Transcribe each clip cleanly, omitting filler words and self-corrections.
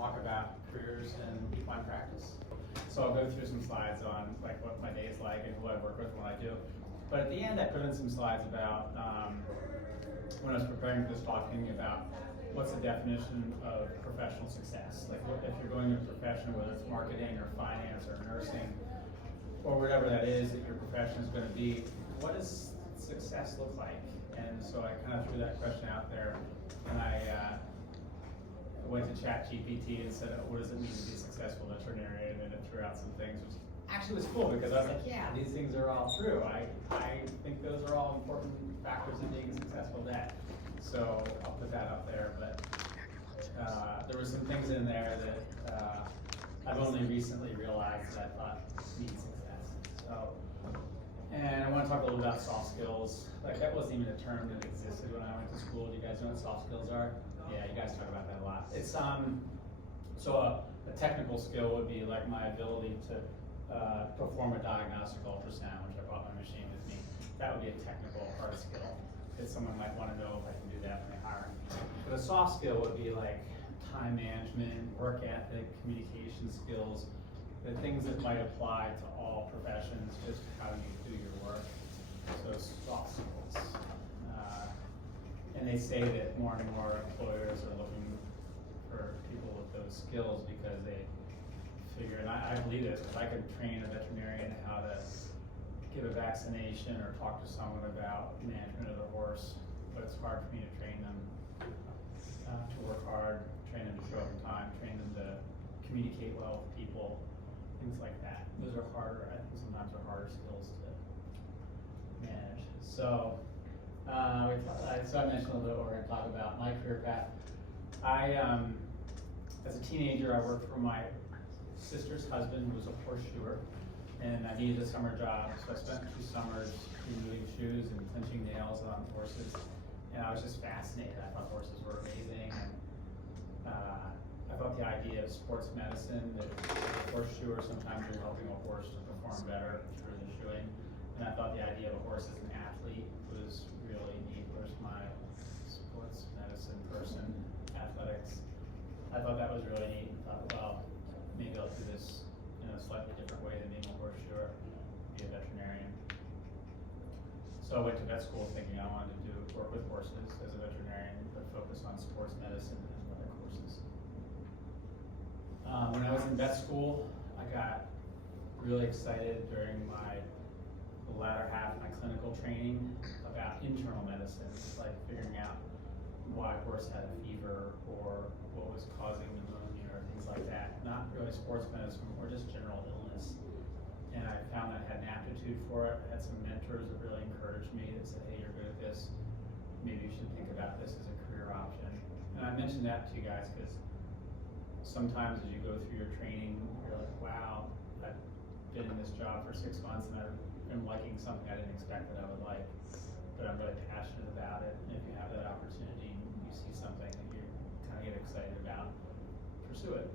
talk about careers in equine practice. So I'll go through some slides on like what my day is like and who I work with when I do. But at the end, I put in some slides about when I was preparing for this, talking about what's the definition of professional success. Like if you're going into a profession, whether it's marketing or finance or nursing or whatever that is that your profession is going to be, what does success look like? And so I kind of threw that question out there, and I went to ChatGPT and said, what does it mean to be a successful veterinarian? And it threw out some things, which actually was cool because I was like, yeah, these things are all true. I think those are all important factors in being a successful vet. So I'll put that up there. But there were some things in there that I've only recently realized that I thought mean success. So, and I want to talk a little about soft skills. Like that wasn't even a term that existed when I went to school. Do you guys know what soft skills are? Yeah, you guys talk about that a lot. It's so a technical skill would be like my ability to perform a diagnostic ultrasound, which I brought my machine with me. That would be a technical hard skill that someone might want to know if I can do that when they hire me. But a soft skill would be like time management, work ethic, communication skills, the things that might apply to all professions, just how you do your work. So soft skills. And they say that more and more employers are looking for people with those skills because they figure, and I believe this, if I could train a veterinarian how to give a vaccination or talk to someone about management of the horse, but it's hard for me to train them to work hard, train them to show up in time, train them to communicate well with people, things like that. Those are harder, I think sometimes are harder skills to manage. So, so I mentioned a little bit, we're going to talk about my career path. As a teenager, I worked for my sister's husband, who was a horseshoer, and I needed a summer job, so I spent 2 summers removing shoes and clinching nails on horses, and I was just fascinated. I thought horses were amazing, and I thought the idea of sports medicine, that a horseshoer, sometimes you're helping a horse to perform better through the shoeing, and I thought the idea of a horse as an athlete was really neat. Where's my sports medicine person, athletics? I thought that was really neat, and thought, well, maybe I'll do this in a slightly different way than being a horseshoer, be a veterinarian. So I went to vet school thinking I wanted to work with horses as a veterinarian, but focus on sports medicine and athletic horses. When I was in vet school, I got really excited during the latter half of my clinical training about internal medicine, like figuring out why a horse had a fever or what was causing pneumonia or things like that. Not really sports medicine, or just general illness. And I found that I had an aptitude for it. I had some mentors that really encouraged me that said, hey, you're good at this. Maybe you should think about this as a career option. And I mentioned that to you guys because sometimes as you go through your training, you're like, wow, I've been in this job for 6 months and I'm liking something I didn't expect that I would like. But I'm really passionate about it, and if you have that opportunity, you see something that you kind of get excited about, pursue it.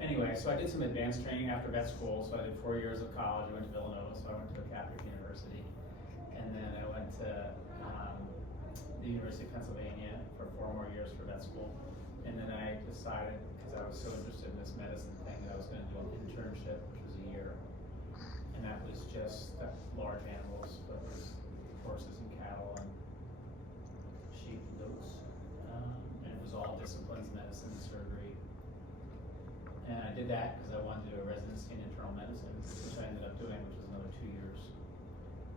Anyway, so I did some advanced training after vet school, so I did 4 years of college. I went to Villanova, so I went to a Catholic university, and then I went to the University of Pennsylvania for 4 more years for vet school, and then I decided, because I was so interested in this medicine thing, that I was going to do an internship, which was a year. And that was just large animals, but it was horses and cattle and sheep and goats. And it was all disciplines, medicine, surgery. And I did that because I wanted to do a residency in internal medicine, which I ended up doing, which was another 2 years.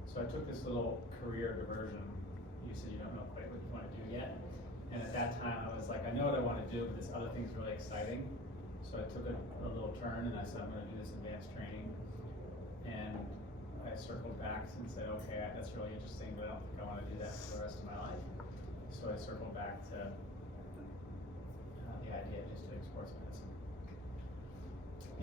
So I took this little career diversion. You said you don't know quite what you want to do yet. And at that time I was like, I know what I want to do, but this other thing's really exciting. So I took a little turn and I said, I'm going to do this advanced training. And I circled back and said, okay, that's really interesting, but I don't think I want to do that for the rest of my life. So I circled back to the idea of just doing sports medicine.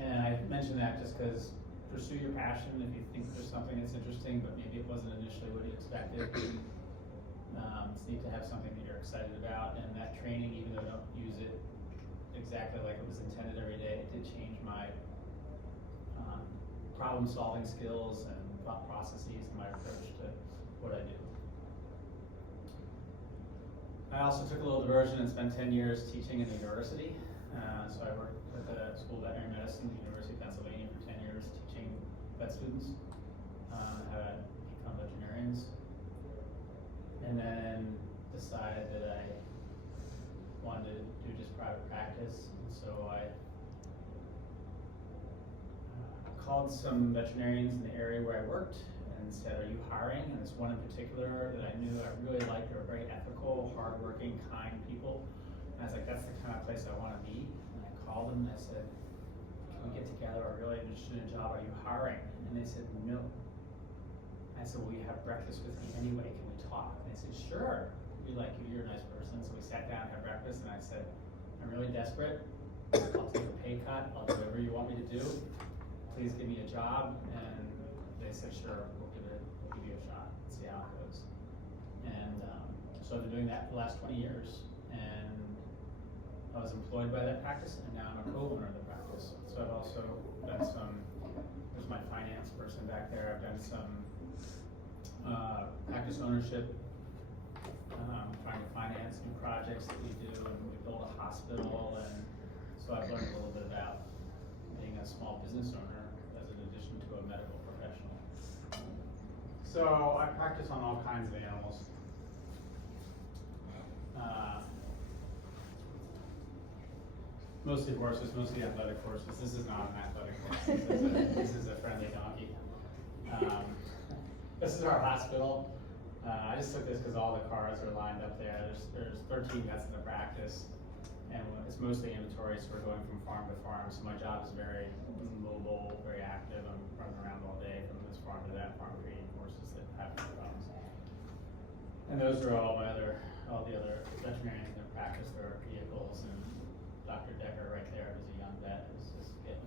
And I mentioned that just because pursue your passion if you think there's something that's interesting, but maybe it wasn't initially what you expected. It's neat to have something that you're excited about, and that training, even though I don't use it exactly like it was intended every day, it did change my problem-solving skills and thought processes and my approach to what I do. I also took a little diversion and spent 10 years teaching in the university. So I worked at the School of Veterinary Medicine at the University of Pennsylvania for 10 years teaching vet students how to become veterinarians. And then decided that I wanted to do just private practice. And so I called some veterinarians in the area where I worked and said, are you hiring? And this one in particular that I knew I really liked, they were very ethical, hardworking, kind people. And I was like, that's the kind of place I want to be. And I called them and I said, can we get together? I'm really interested in a job. Are you hiring? And they said, no. I said, will you have breakfast with me anyway? Can we talk? And they said, sure. We like you. You're a nice person. So we sat down and had breakfast. And I said, I'm really desperate. I'll take a pay cut. I'll do whatever you want me to do. Please give me a job. And they said, sure, we'll give you a shot and see how it goes. And so I've been doing that for the last 20 years. And I was employed by that practice, and now I'm a co-owner of the practice. So I've also done some, there's my finance person back there. I've done some practice ownership, trying to finance new projects that we do, and we built a hospital. And so I've learned a little bit about being a small business owner as an addition to a medical professional. So I practice on all kinds of animals. Mostly horses, mostly athletic horses. This is not an athletic horse. This is a friendly donkey. This is our hospital. I just took this because all the cars are lined up there. There's 13 vets in the practice, and it's mostly inventory, so we're going from farm to farm. So my job is very mobile, very active. I'm running around all day from this farm to that farm, creating horses that have problems. And those are all the other veterinarians in their practice. There are vehicles, and Dr. Decker right there, who's a young vet, is just getting.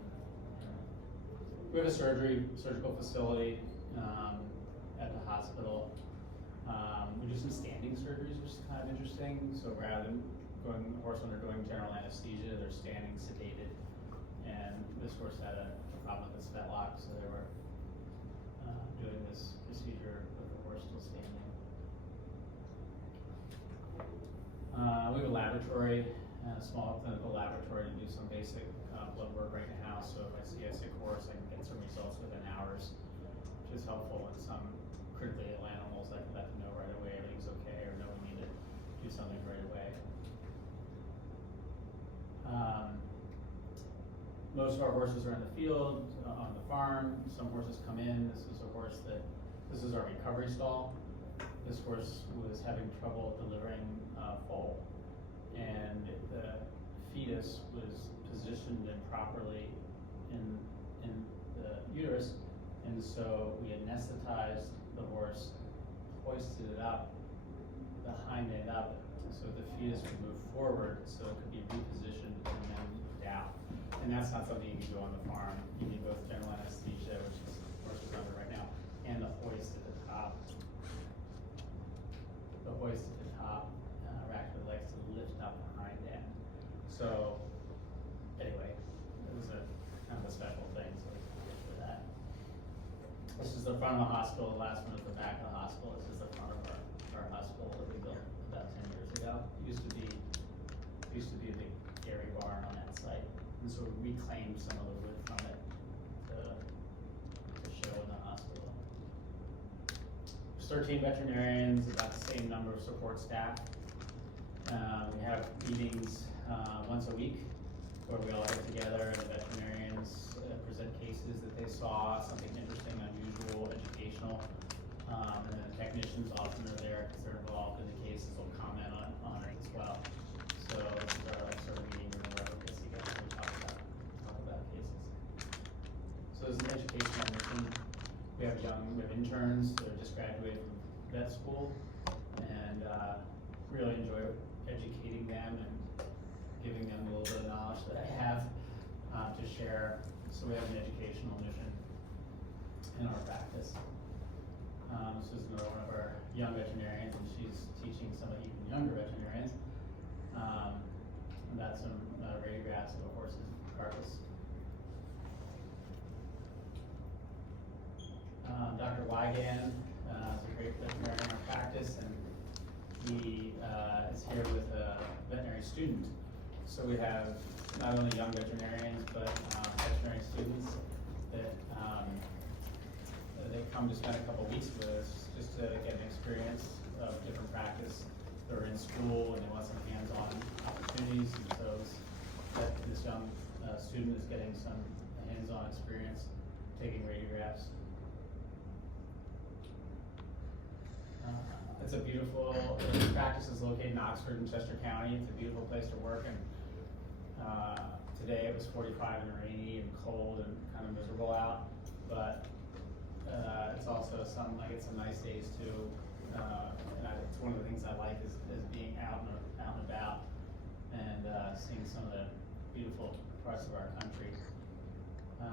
We have a surgical facility at the hospital. We do some standing surgeries, which is kind of interesting. So rather than horse undergoing general anesthesia, they're standing sedated. And this horse had a problem with its fetlock, so they were doing this procedure with the horse still standing. We have a laboratory, a small clinical laboratory, to do some basic blood work right now. So if I see a sick horse, I can get some results within hours, which is helpful in some critically ill animals. I can let them know right away everything's okay, or no, we need to do something right away. Most of our horses are in the field, on the farm. Some horses come in. This is our recovery stall. This horse was having trouble delivering foal, and the fetus was positioned improperly in the uterus, and so we anesthetized the horse, hoisted it up, the hind end up, so the fetus would move forward, so it could be repositioned and then down. And that's not something you can do on the farm. You need both general anesthesia, which is the horse is under right now, and the hoist at the top. The hoist at the top actually likes to lift up the hind end. So anyway, it was a kind of a special thing, so we can get to that. This is the front of the hospital. The last one is the back of the hospital. This is the front of our hospital that we built about 10 years ago. It used to be a big dairy barn on that site, and so we reclaimed some of the wood from it to show in the hospital. There's 13 veterinarians, about the same number of support staff. We have meetings once a week where we all get together and the veterinarians present cases that they saw, something interesting, unusual, educational. And then the technicians often are there because they're involved in the cases, will comment on it as well. So this is our sort of meeting room where we get together and talk about cases. So there's an educational mission. We have interns that are just graduated from vet school, and really enjoy educating them and giving them a little bit of knowledge that I have to share. So we have an educational mission in our practice. This is another one of our young veterinarians, and she's teaching some of even younger veterinarians. And that's some radiographs of a horse's carcass. Dr. Wigan is a great veterinarian in our practice, and he is here with a veterinary student. So we have not only young veterinarians, but veterinary students that they come to spend a couple weeks with us just to get an experience of different practice. They're in school and they want some hands-on opportunities, and so this young student is getting some hands-on experience taking radiographs. It's a beautiful, the practice is located in Oxford and Chester County. It's a beautiful place to work, and today it was 45 and rainy and cold and kind of miserable out, but it's also something like it's some nice days too. And it's one of the things I like is being out and about and seeing some of the beautiful parts of our country.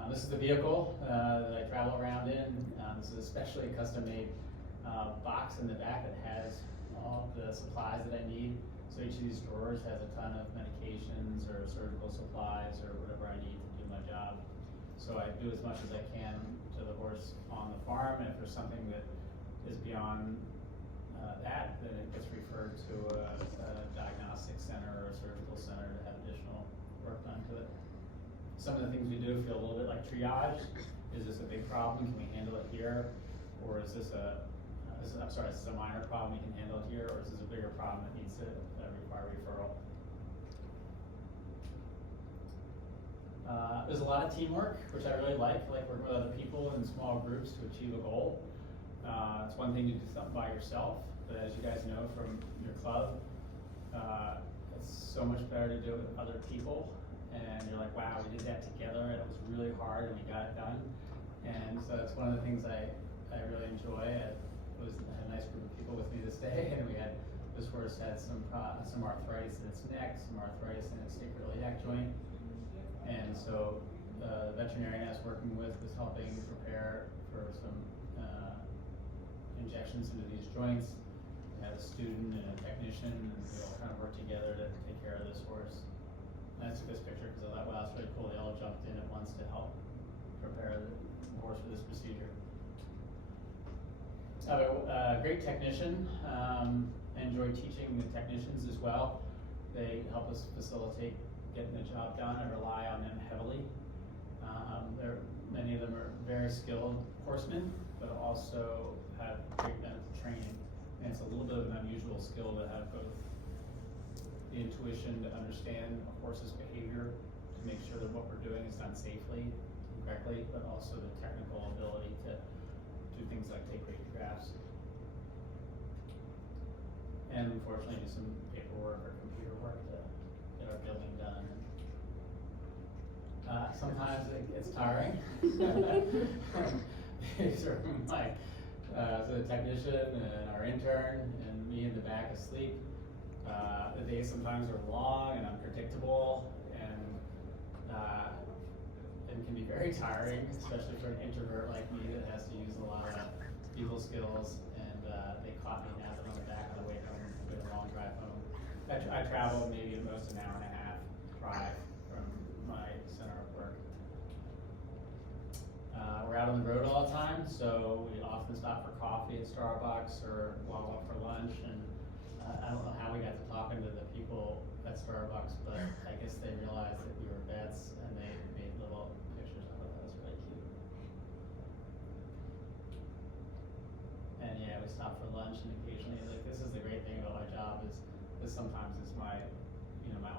This is the vehicle that I travel around in. This is especially a custom-made box in the back that has all the supplies that I need. So each of these drawers has a ton of medications or surgical supplies or whatever I need to do my job. So I do as much as I can to the horse on the farm, and if there's something that is beyond that, then it gets referred to a diagnostic center or a surgical center to have additional work done to it. Some of the things we do feel a little bit like triage. Is this a big problem? Can we handle it here? Or is this is this a minor problem, we can handle it here, or is this a bigger problem that needs to require referral? There's a lot of teamwork, which I really like working with other people in small groups to achieve a goal. It's one thing to do something by yourself, but as you guys know from your club, it's so much better to do it with other people. And you're like, wow, we did that together, and it was really hard, and we got it done. And so it's one of the things I really enjoy. I had a nice group of people with me this day, and this horse had some arthritis in its neck, some arthritis in its sacroiliac joint. And so the veterinarian I was working with was helping prepare for some injections into these joints. We had a student and a technician, and we all kind of worked together to take care of this horse. And I took this picture because I thought, wow, it's really cool. They all jumped in at once to help prepare the horse for this procedure. I have a great technician. I enjoy teaching the technicians as well. They help us facilitate getting the job done. I rely on them heavily. Many of them are very skilled horsemen, but also have great medical training. And it's a little bit of an unusual skill to have both the intuition to understand a horse's behavior, to make sure that what we're doing is done safely and correctly, but also the technical ability to do things like take radiographs. And unfortunately do some paperwork or computer work to get our billing done. Sometimes it gets tiring. These are so the technician and our intern and me in the back asleep. The days sometimes are long and unpredictable, and can be very tiring, especially for an introvert like me that has to use a lot of people skills. And they caught me napping on the back on the way home. It's been a long drive home. I travel maybe at most an hour and a half drive from my center of work. We're out on the road all the time, so we often stop for coffee at Starbucks or walk up for lunch. And I don't know how we got to talking to the people at Starbucks, but I guess they realized that we were vets and they made little pictures. I thought that was really cute. And yeah, we stop for lunch, and occasionally, like, this is the great thing about my job is sometimes it's my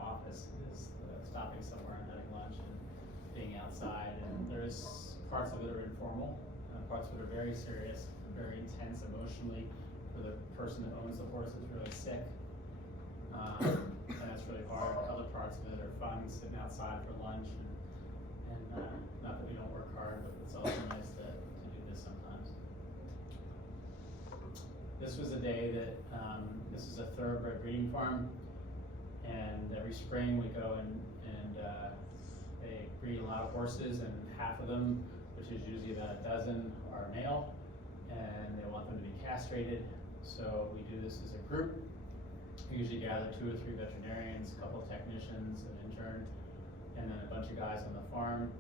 office is stopping somewhere and having lunch and being outside. And there's parts of it are informal, parts of it are very serious, very intense emotionally. For the person that owns the horse is really sick, and that's really hard. Other parts of it are fun, sitting outside for lunch, and not that we don't work hard, but it's also nice to do this sometimes. This was a day that, this is a thoroughbred breeding farm, and every spring we go and they breed a lot of horses, and half of them, which is usually about a dozen, are male, and they want them to be castrated. So we do this as a group. We usually gather 2 or 3 veterinarians, a couple of technicians, an intern, and then a bunch of guys on the farm.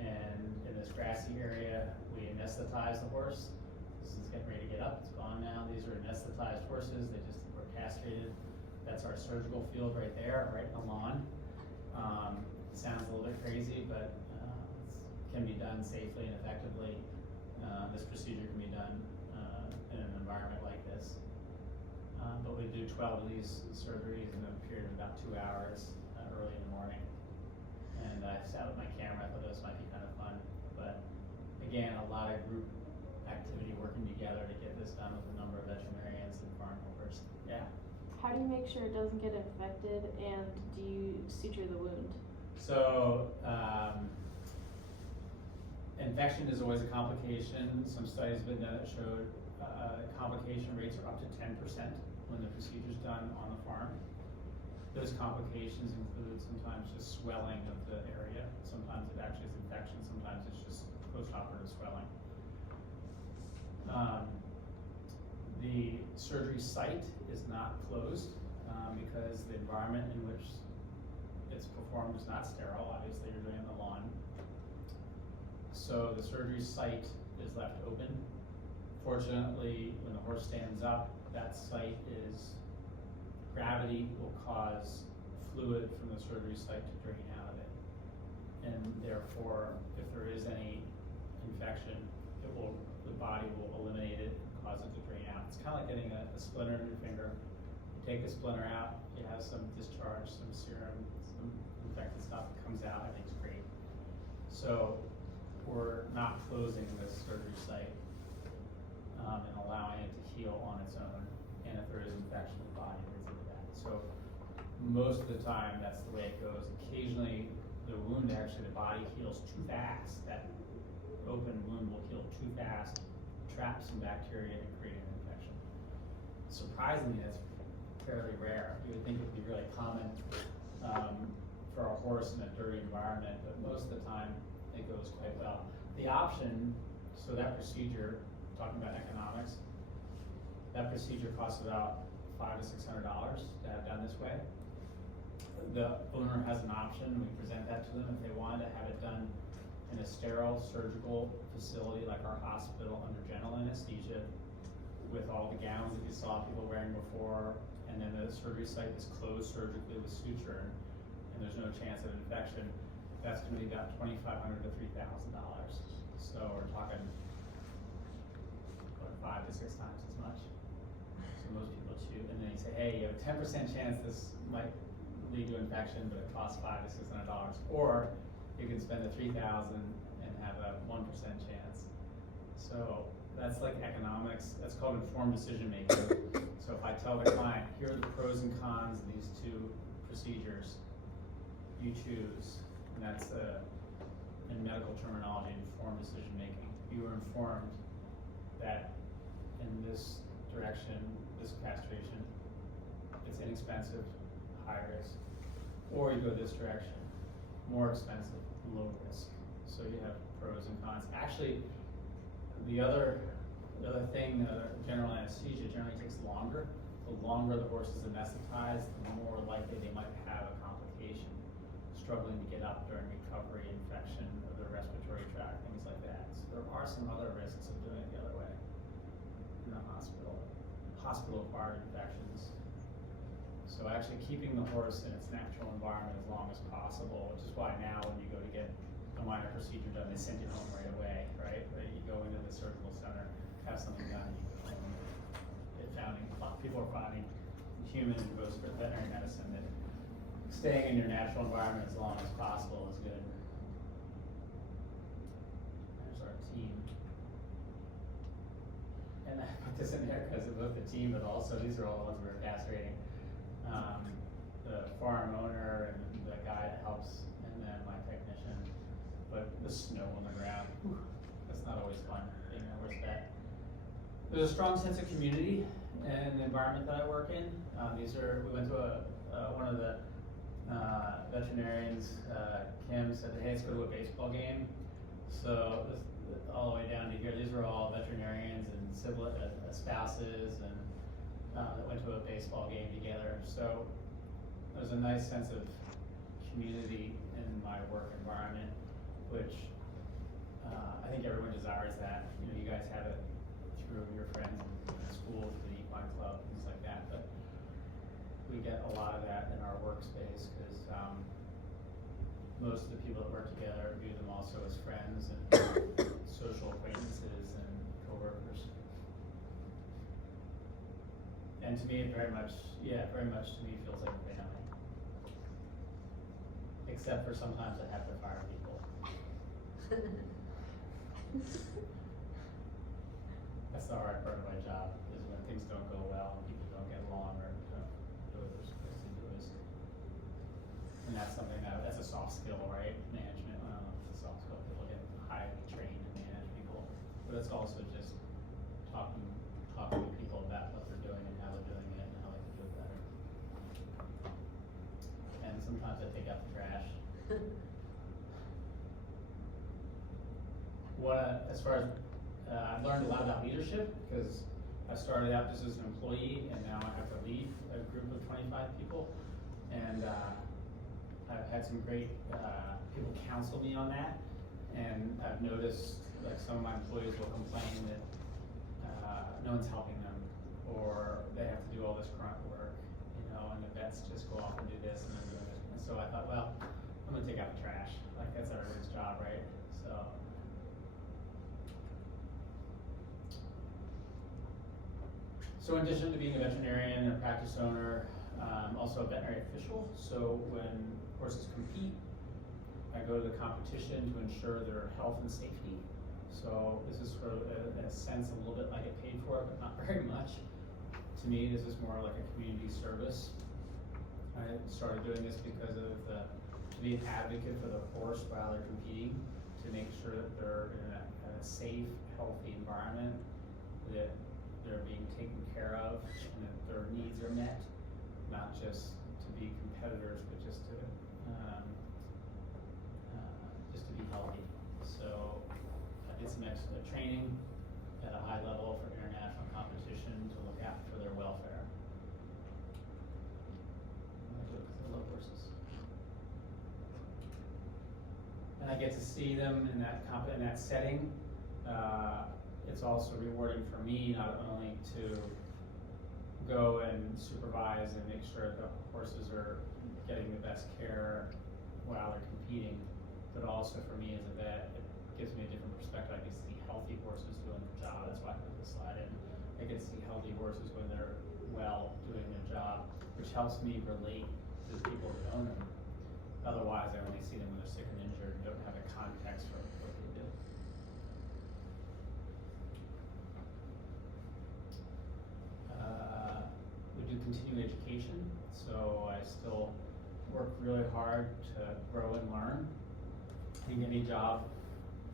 And in this grassy area, we anesthetize the horse. This is getting ready to get up, it's gone now. These are anesthetized horses. We're castrated. That's our surgical field right there, right in the lawn. Sounds a little bit crazy, but can be done safely and effectively. This procedure can be done in an environment like this. But we do 12 of these surgeries in a period of about 2 hours early in the morning. And I sat with my camera, I thought this might be kind of fun. But again, a lot of group activity working together to get this done with a number of veterinarians and farm helpers. Yeah. How do you make sure it doesn't get infected, and do you suture the wound? So, infection is always a complication. Some studies have been done that showed complication rates are up to 10% when the procedure is done on the farm. Those complications include sometimes just swelling of the area. Sometimes it actually is infection. Sometimes it's just post-operative swelling. The surgery site is not closed because the environment in which it's performed is not sterile. Obviously, you're doing it in the lawn. So the surgery site is left open. Fortunately, when the horse stands up, that site is, gravity will cause fluid from the surgery site to drain out of it. And therefore, if there is any infection, the body will eliminate it and cause it to drain out. It's kind of like getting a splinter in your finger. You take the splinter out, you have some discharge, some serum, some infected stuff that comes out, everything's great. So we're not closing this surgery site and allowing it to heal on its own. And if there is infection, the body leads into that. So most of the time, that's the way it goes. Occasionally, the wound, actually, the body heals too fast. That open wound will heal too fast, trap some bacteria, and create an infection. Surprisingly, that's fairly rare. You would think it would be really common for a horse in a dirty environment, but most of the time, it goes quite well. The option, so that procedure, talking about economics, that procedure costs about $500 to $600 to have done this way. The owner has an option. We present that to them if they wanted to have it done in a sterile surgical facility like our hospital under general anesthesia with all the gowns that you saw people wearing before, and then the surgery site is closed surgically with suture and there's no chance of infection. That's going to be about $2,500 to $3,000. So we're talking 5 to 6 times as much. So most people choose, and then you say, hey, you have a 10% chance this might lead to infection, but it costs $500 to $600. Or you can spend the $3,000 and have a 1% chance. So that's like economics. That's called informed decision making. So if I tell the client, here are the pros and cons of these two procedures, you choose. And that's in medical terminology, informed decision making. You are informed that in this direction, this castration, it's inexpensive, high risk. Or you go this direction, more expensive, low risk. So you have pros and cons. Actually, the other thing, general anesthesia generally takes longer. The longer the horse is anesthetized, the more likely they might have a complication, struggling to get up during recovery, infection of the respiratory tract, things like that. So there are some other risks of doing it the other way in the hospital-acquired infections. So actually keeping the horse in its natural environment as long as possible, which is why now when you go to get a minor procedure done, they send you home right away, right? But you go into the surgical center, have something done, you go home. People are finding human and most for veterinary medicine that staying in your natural environment as long as possible is good. There's our team. And I put this in there because of both the team, but also these are all the ones we were castrating. The farm owner and the guy that helps, and then my technician. But the snow on the ground, whew, that's not always fun, being a horse vet. There's a strong sense of community in the environment that I work in. We went to one of the veterinarians, Kim, said, hey, let's go to a baseball game. So all the way down to here, these were all veterinarians and spouses and that went to a baseball game together. So there's a nice sense of community in my work environment, which I think everyone desires that. You know, you guys have it through your friends in school, the equine club, things like that. But we get a lot of that in our workspace, because most of the people that work together view them also as friends and social acquaintances and coworkers. And to me, it very much to me feels like a family. Except for sometimes I have to fire people. That's the hard part of my job, is when things don't go well and people don't get along or don't do what they're supposed to do. And that's something that's a soft skill, right? Management, I don't know if it's a soft skill, people get highly trained to manage people. But it's also just talking to people about what they're doing and how they're doing it and how they can do it better. And sometimes I take out the trash. As far as, I've learned a lot about leadership, because I started out just as an employee and now I have to lead a group of 25 people. And I've had some great people counsel me on that, and I've noticed like some of my employees will complain that no one's helping them, or they have to do all this grunt work, and the vets just go off and do this and then do this. And so I thought, well, I'm gonna take out the trash. Like, that's everyone's job, right? So in addition to being a veterinarian, a practice owner, also a veterinary official. So when horses compete, I go to the competition to ensure their health and safety. So this is sort of, in a sense, a little bit like I paid for it, but not very much. To me, this is more like a community service. I started doing this because of to be an advocate for the horse while they're competing, to make sure that they're in a safe, healthy environment, that they're being taken care of, and that their needs are met, not just to be competitors, but just to be healthy. So I did some extra training at a high level for international competition to look out for their welfare. I do it because I love horses. And I get to see them in that setting. It's also rewarding for me, not only to go and supervise and make sure the horses are getting the best care while they're competing, but also for me as a vet, it gives me a different perspective. I get to see healthy horses doing their job. That's why I put this slide in. I get to see healthy horses when they're well doing their job, which helps me relate to the people who own them. Otherwise, I only see them when they're sick and injured and don't have a context for what they do. We do continuing education, so I still work really hard to grow and learn. I think any job,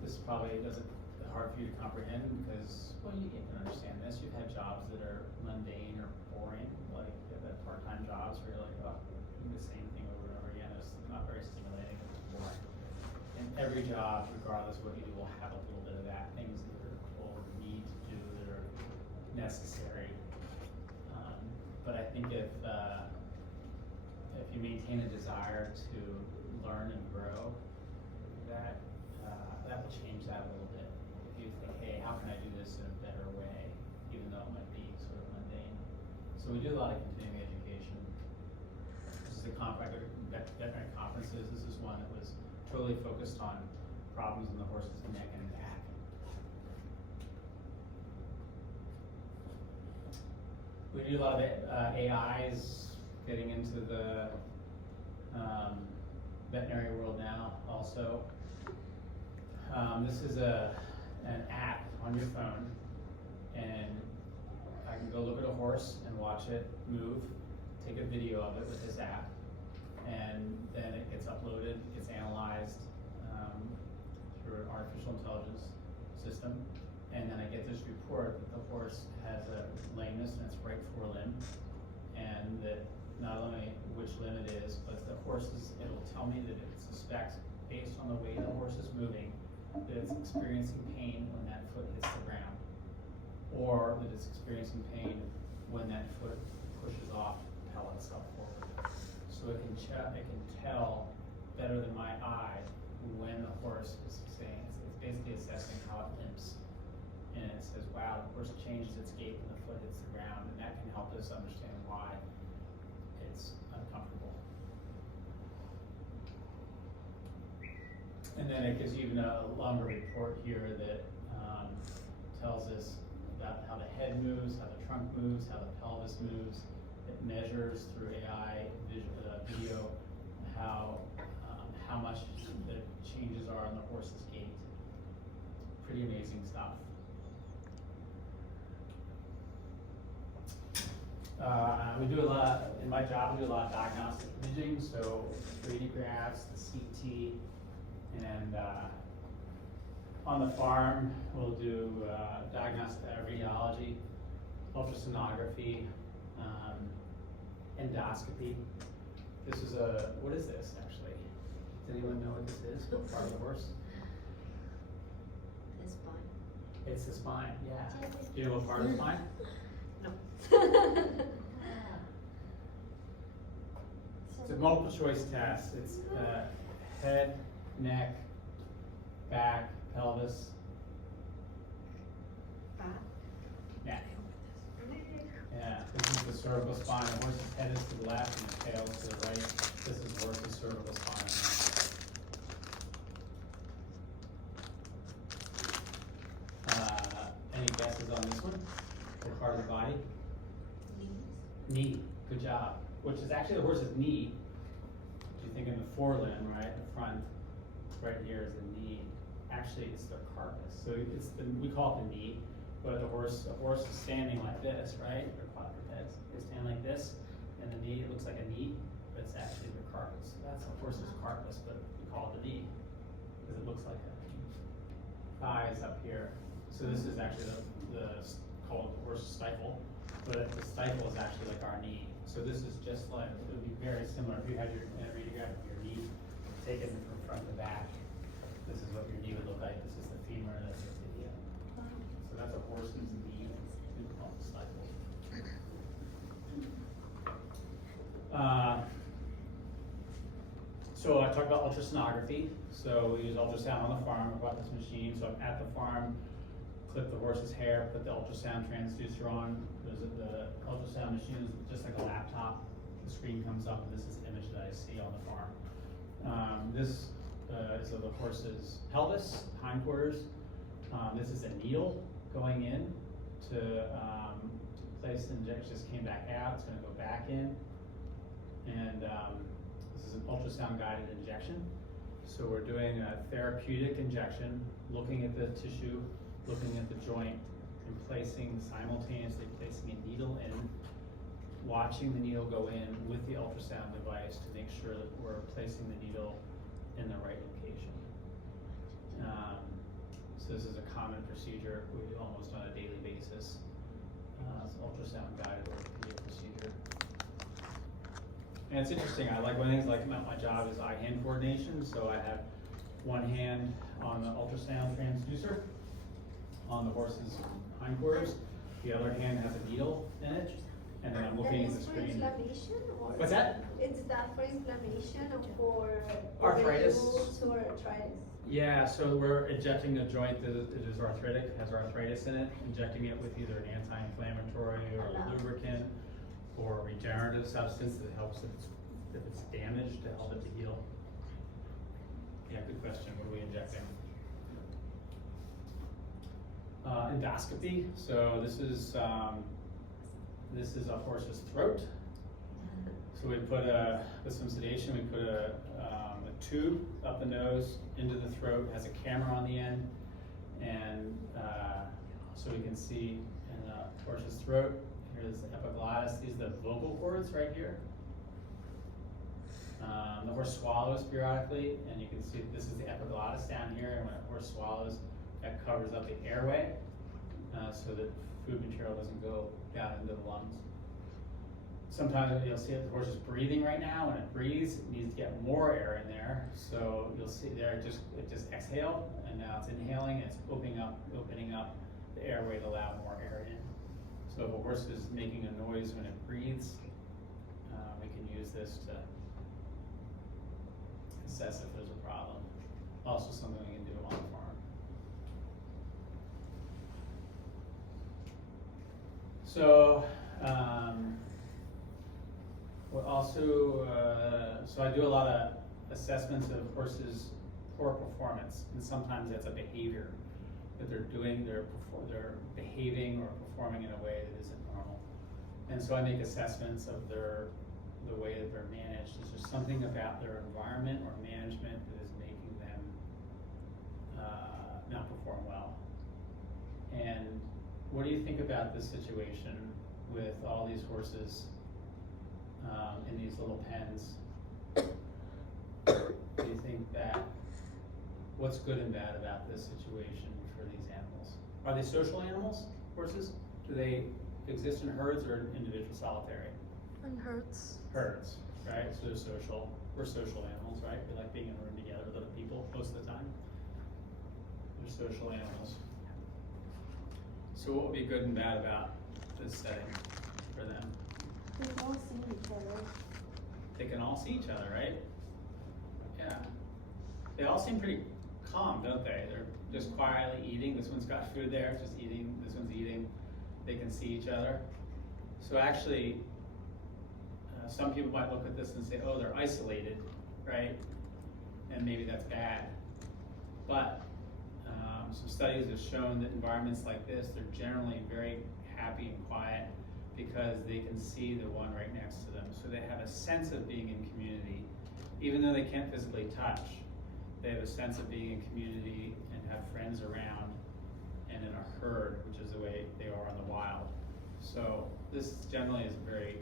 this probably doesn't hard for you to comprehend, because, well, you can understand this. You've had jobs that are mundane or boring, like you have part-time jobs where you're like, oh, doing the same thing over and over again. It's not very stimulating, it's boring. And every job, regardless of what you do, will have a little bit of that, things that you're told need to do that are necessary. But I think if you maintain a desire to learn and grow, that will change that a little bit. If you think, hey, how can I do this in a better way, even though it might be sort of mundane. So we do a lot of continuing education. This is veterinary conferences. This is one that was totally focused on problems in the horse's neck and back. We do a lot of AIs getting into the veterinary world now also. This is an app on your phone, and I can go look at a horse and watch it move, take a video of it with this app, and then it gets uploaded, gets analyzed through an artificial intelligence system. And then I get this report that the horse has a lameness in its right forelimb, and that not only which limb it is, but the it'll tell me that it suspects, based on the way the horse is moving, that it's experiencing pain when that foot hits the ground, or that it's experiencing pain when that foot pushes off to propel itself forward. So it can tell better than my eye when the horse is saying, it's basically assessing how it limps. And it says, wow, the horse changes its gait when the foot hits the ground, and that can help us understand why it gets uncomfortable. And then it gives you even a longer report here that tells us about how the head moves, how the trunk moves, how the pelvis moves. It measures through AI video how much the changes are on the horse's gait. Pretty amazing stuff. We do a lot, in my job, we do a lot of diagnostic imaging, so radiographs, the CT, and on the farm, we'll do diagnostic radiology, ultrasonography, endoscopy. This is what is this actually? Does anyone know what this is? What part of the horse? The spine. It's the spine, yeah. Do you know what part of the spine? No. It's a multiple choice test. It's head, neck, back, pelvis, neck. Yeah, this is the cervical spine. The horse's head is to the left and the tail is to the right. This is the horse's cervical spine. Any guesses on this one? What part of the body? Knee. Good job. Which is actually the horse's knee. If you think in the forelimb, right? The front, right here is the knee. Actually, it's the carpus. So it's we call it the knee, but a horse is standing like this, right? Or quadrupeds. They stand like this, and the knee, it looks like a knee, but it's actually the carpus. That's a horse's carpus, but we call it the knee because it looks like a thigh is up here. So this is actually called the horse's stifle, but the stifle is actually like our knee. So this is just like, it would be very similar if you had your radiograph of your knee taken from front to back. This is what your knee would look like. This is the femur, that's the tibia. So that's a horse's knee. We call it the stifle. So I talked about ultrasonography. So we use ultrasound on the farm. We bought this machine. So I'm at the farm, clip the horse's hair, put the ultrasound transducer on. The ultrasound machine is just like a laptop. The screen comes up, and this is the image that I see on the farm. This is of the horse's pelvis, hindquarters. This is a needle going in to place the injection. Just came back out. It's going to go back in, and this is an ultrasound guided injection. So we're doing a therapeutic injection, looking at the tissue, looking at the joint, and simultaneously placing a needle in, watching the needle go in with the ultrasound device to make sure that we're placing the needle in the right location. So this is a common procedure we do almost on a daily basis. It's ultrasound guided orthopedic procedure. And it's interesting, one of the things I like about my job is eye-hand coordination. So I have one hand on the ultrasound transducer on the horse's hindquarters. The other hand has a needle in it, and then I'm looking at the screen. What's that? Is that for inflammation or for Arthritis. or arthritis? Yeah, so we're injecting a joint that is arthritic, has arthritis in it, injecting it with either an anti-inflammatory or a lubricant or a regenerative substance that helps if it's damaged to help it to heal. Yeah, good question. What are we injecting? Endoscopy. So this is a horse's throat. So we put with some sedation, we put a tube up the nose into the throat. Has a camera on the end, and so we can see in the horse's throat. Here's the epiglottis. These are the vocal cords right here. The horse swallows periodically, and you can see this is the epiglottis down here. And when a horse swallows, that covers up the airway, so that food material doesn't go down into the lungs. Sometimes you'll see the horse is breathing right now. When it breathes, it needs to get more air in there. So you'll see there it just exhaled, and now it's inhaling. And it's opening up the airway to allow more air in. So if a horse is making a noise when it breathes, we can use this to assess if there's a problem. Also something we can do on the farm. So, what also, so I do a lot of assessments of horses' poor performance, and sometimes that's a behavior that they're doing, they're behaving or performing in a way that isn't normal. And so I make assessments of the way that they're managed. Is there something about their environment or management that is making them not perform well? And what do you think about this situation with all these horses in these little pens? Do you think that, what's good and bad about this situation for these animals? Are they social animals, horses? Do they exist in herds or individual solitary? In herds. Herds, right? So they're social. We're social animals, right? We like being in a room together with other people most of the time. They're social animals. So what would be good and bad about this setting for them? They can all see each other. They can all see each other, right? Yeah. They all seem pretty calm, don't they? They're just quietly eating. This one's got food there, just eating. This one's eating. They can see each other. So actually, some people might look at this and say, oh, they're isolated, right? And maybe that's bad. But some studies have shown that environments like this, they're generally very happy and quiet because they can see the one right next to them. So they have a sense of being in community. Even though they can't physically touch, they have a sense of being in community and have friends around and in a herd, which is the way they are in the wild. So this generally is a very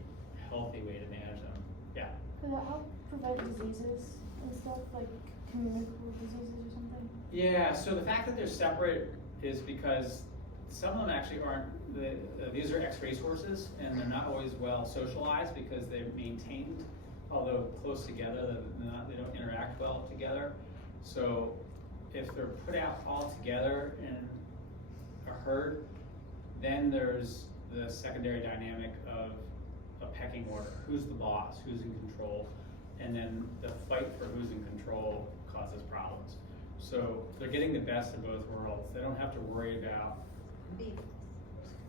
healthy way to manage them. Yeah? Could that help prevent diseases and stuff, like communicable diseases or something? Yeah, so the fact that they're separate is because some of them actually aren't, these are X-race horses, and they're not always well socialized because they're maintained, although close together, they don't interact well together. So if they're put out all together in a herd, then there's the secondary dynamic of a pecking order. Who's the boss? Who's in control? And then the fight for who's in control causes problems. So they're getting the best of both worlds. They don't have to worry about Beef.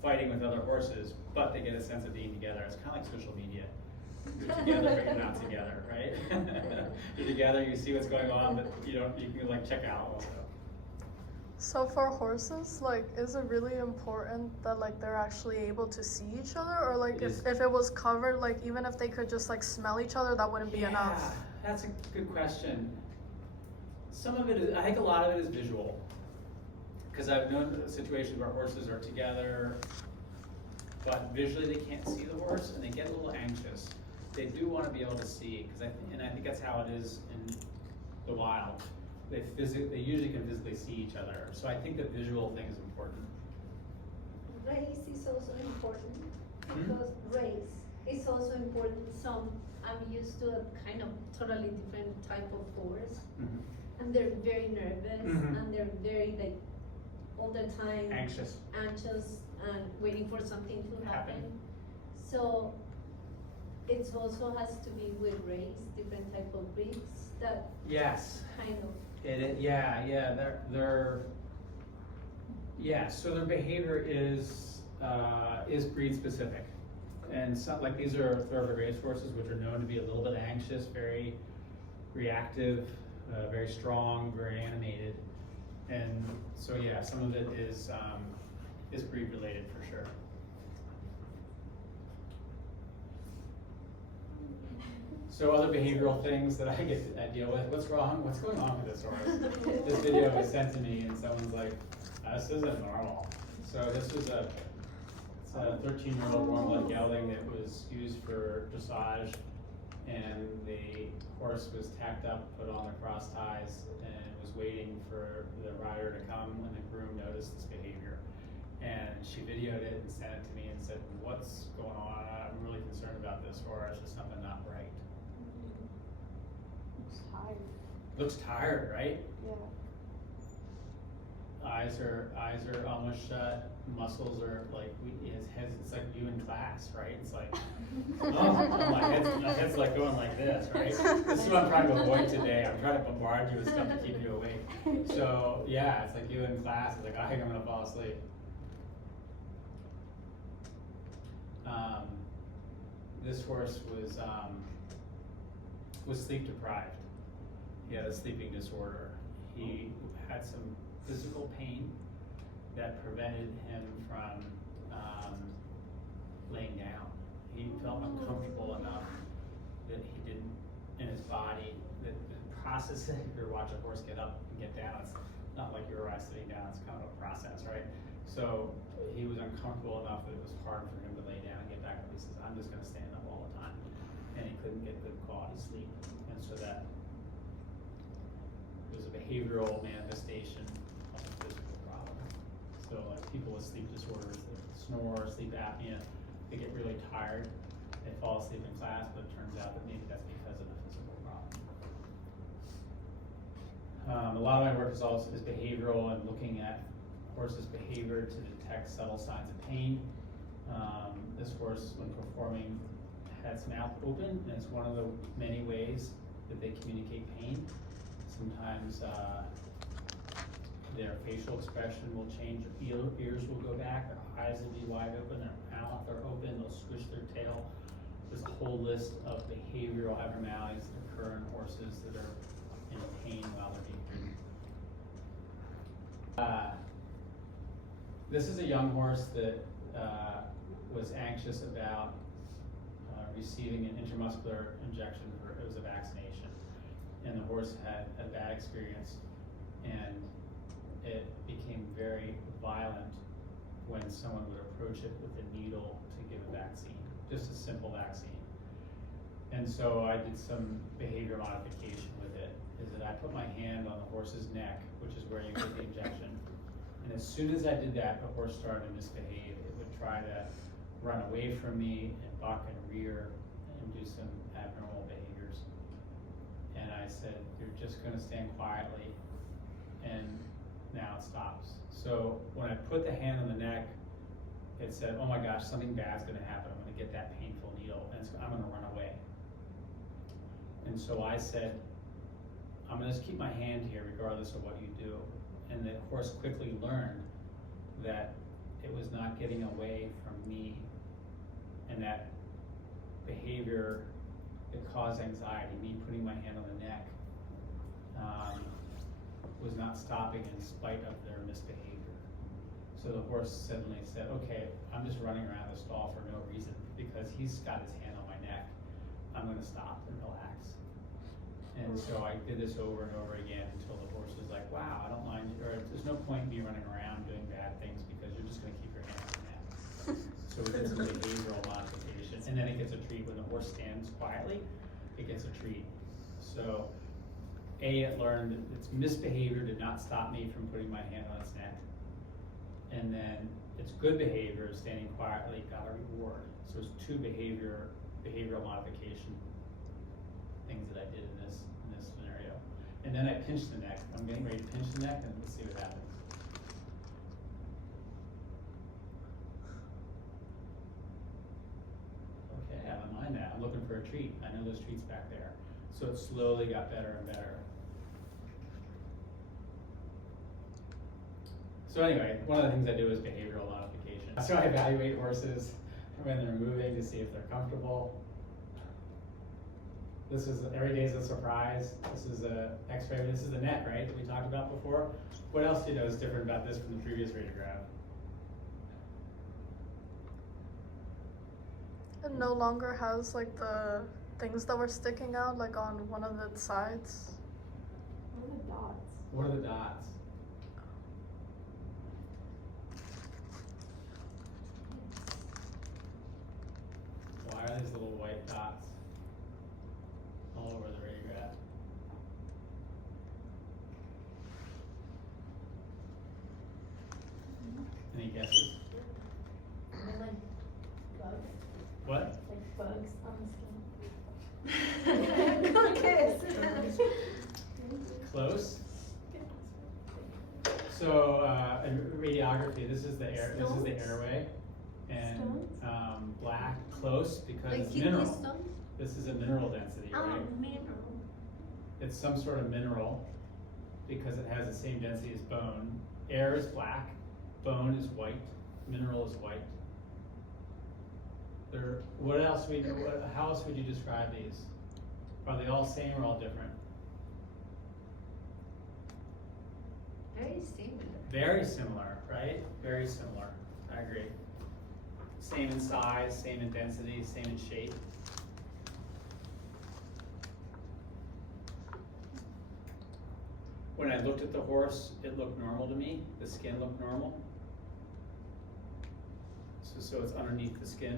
fighting with other horses, but they get a sense of being together. It's kind of like social media. You're together, but you're not together, right? You're together, you see what's going on, but you can like check out also. So for horses, like, is it really important that like they're actually able to see each other, or like if it was covered, like even if they could just like smell each other, that wouldn't be enough? That's a good question. Some of it is, I think a lot of it is visual, because I've known situations where horses are together, but visually they can't see the horse and they get a little anxious. They do want to be able to see, and I think that's how it is in the wild. They usually can physically see each other. So I think the visual thing is important. Race is also important because race is also important. I'm used to a kind of totally different type of horse, and they're very nervous and they're very like all the time Anxious and waiting for something to happen. Happen. So it also has to be with race, different type of breeds that Yes. kind of. So their behavior is breed specific, and some, like these are thoroughbred race horses, which are known to be a little bit anxious, very reactive, very strong, very animated, and so yeah, some of it is breed related for sure. So other behavioral things that I deal with. What's wrong? What's going on with this horse? This video was sent to me, and someone's like, "This isn't normal." So this was a 13-year-old warm-blood gelding that was used for dressage, and the horse was tacked up, put on the cross ties, and was waiting for the rider to come when the groom noticed this behavior. And she videoed it and sent it to me and said, "What's going on? I'm really concerned about this horse. There's something not right." Tired. Looks tired, right? Yeah. Eyes are almost shut. Muscles are like his head's. It's like you in class, right? It's like, oh, my head's like going like this, right? This is what I'm trying to avoid today. I'm trying to bombard you with stuff to keep you awake. So yeah, it's like you in class. It's like I think I'm gonna fall asleep. this horse was sleep deprived. He had a sleeping disorder. He had some physical pain that prevented him from laying down. He felt uncomfortable enough that he didn't, in his body, that the process, if you watch a horse get up and get down, it's not like you're sitting down, it's kind of a process, right? So he was uncomfortable enough that it was hard for him to lay down and get back up. He says, I'm just gonna stand up all the time. And he couldn't get good quality sleep. And so that was a behavioral manifestation of a physical problem. So like people with sleep disorders, they snore, sleep apnea, they get really tired, they fall asleep in class, but it turns out that maybe that's because of a physical problem. A lot of my work is behavioral and looking at horses' behavior to detect subtle signs of pain. This horse, when performing, had its mouth open, and it's one of the many ways that they communicate pain. Sometimes their facial expression will change, ears will go back, their eyes will be wide open, their mouth are open, they'll squish their tail. There's a whole list of behavioral abnormalities that occur in horses that are in pain while they're being ridden. This is a young horse that was anxious about receiving an intramuscular injection it was a vaccination. And the horse had a bad experience, and it became very violent when someone would approach it with a needle to give a vaccine, just a simple vaccine. And so I did some behavior modification with it, is that I put my hand on the horse's neck, which is where you get the injection. And as soon as I did that, the horse started to misbehave. It would try to run away from me and buck and rear and do some abnormal behaviors. And I said, you're just gonna stand quietly, and now it stops. So when I put the hand on the neck, it said, oh my gosh, something bad's gonna happen. I'm gonna get that painful needle, and I'm gonna run away. And so I said, I'm gonna just keep my hand here regardless of what you do. And the horse quickly learned that it was not getting away from me, and that behavior that caused anxiety, me putting my hand on the neck, was not stopping in spite of their misbehavior. So the horse suddenly said, okay, I'm just running around the stall for no reason because he's got his hand on my neck. I'm gonna stop and relax. And so I did this over and over again until the horse was like, wow, I don't mind, or there's no point in me running around doing bad things because you're just gonna keep your hand on the neck. So we did some behavioral modification, and then it gets a treat. When the horse stands quietly, it gets a treat. So it learned that its misbehavior did not stop me from putting my hand on its neck. And then its good behavior, standing quietly, got a reward. So it's two behavioral modification things that I did in this scenario. And then I pinched the neck. I'm getting ready to pinch the neck, and let's see what happens. Okay, I don't mind that. I'm looking for a treat. I know there's treats back there. So it slowly got better and better. So anyway, one of the things I do is behavioral modification. So I evaluate horses when they're moving to see if they're comfortable. This is, every day is a surprise. This is a X-ray. This is the net, right, that we talked about before. What else do you know is different about this from the previous radiograph? It no longer has like the things that were sticking out like on one of the sides. What are the dots? What are the dots? Why are these little white dots all over the radiograph? Any guesses? They're like bugs. What? Like bugs on the skin. Close. So in radiography, this is the airway, and black close because Like it's kidney mineral. stone? This is a mineral density, right? Mineral. It's some sort of mineral because it has the same density as bone. Air is black, bone is white, mineral is white. What else how else would you describe these? Are they all same or all different? Very similar. Very similar, right? Very similar. I agree. Same in size, same in density, same in shape. When I looked at the horse, it looked normal to me. The skin looked normal. So it's underneath the skin.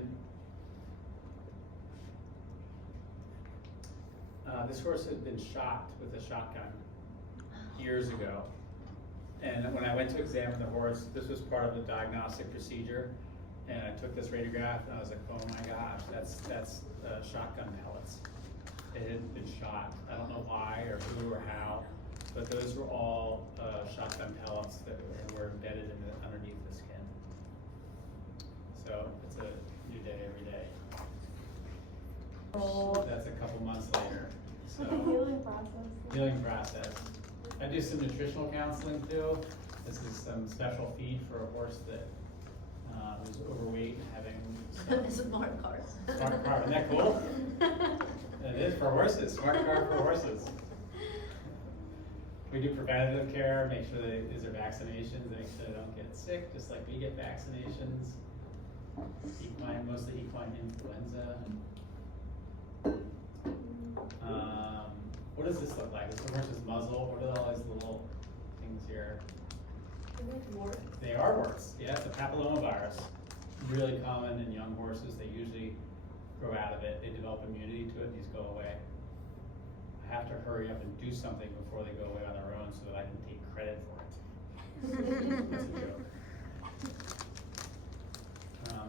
This horse had been shot with a shotgun years ago. And when I went to examine the horse, this was part of the diagnostic procedure. And I took this radiograph and I was like, oh my gosh, that's shotgun pellets. It had been shot. I don't know why or who or how, but those were all shotgun pellets that were embedded underneath the skin. So it's a new day every day. Oh. That's a couple months later. So Like a healing process. healing process. I do some nutritional counseling too. This is some special feed for a horse that who's overweight and having some Smart cars. smart car. Isn't that cool? It is for horses. Smart car for horses. We do preventative care, make sure these are vaccinations, make sure they don't get sick, just like we get vaccinations. Mostly equine influenza. What does this look like? This is the horse's muzzle. What are all these little things here? They are warts. Yeah, it's a papillomavirus. Really common in young horses. They usually grow out of it. They develop immunity to it. These go away. I have to hurry up and do something before they go away on their own so that I can take credit for it. That's a joke.